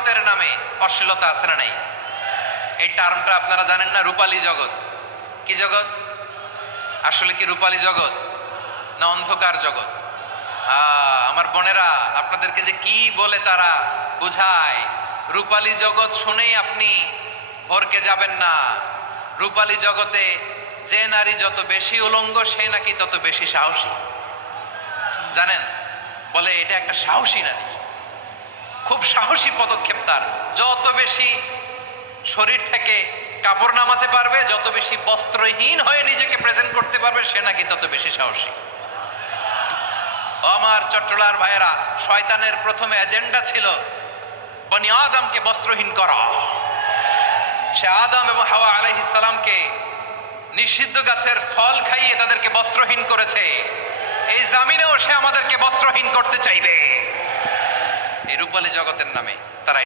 জগতের নামে অশ্লীলতা আছে না নাই? এই টার্মটা আপনারা জানেন না? রূপালী জগৎ। কি জগৎ? আসলে কি রূপালী জগৎ না অন্ধকার জগৎ? আমার বোনেরা, আপনাদেরকে যে কি বলে তারা বুঝায়, রূপালী জগৎ শুনেই আপনি ভরকে যাবেন না। রূপালী জগতে যে নারী যত বেশি উলঙ্গ সে নাকি তত বেশি সাহসী। জানেন, বলে এটা একটা সাহসী নারী, খুব সাহসী পদক্ষেপ তার। যত বেশি শরীর থেকে কাপড় নামাতে পারবে, যত বেশি বস্ত্রহীন হয়ে নিজেকে প্রেজেন্ট করতে পারবে, সে নাকি তত বেশি সাহসী। আমার চট্টলার ভাইয়েরা, শয়তানের প্রথমে এজেন্ডা ছিল বনি আদমকে বস্ত্রহীন করা। সে আদম এবং হাওয়া আলাইহিস সালামকে নিষিদ্ধ গাছের ফল খাইয়ে তাদেরকে বস্ত্রহীন করেছে। এই জামিনেও সে আমাদেরকে বস্ত্রহীন করতে চাইবে। এই রূপালী জগতের নামে তারা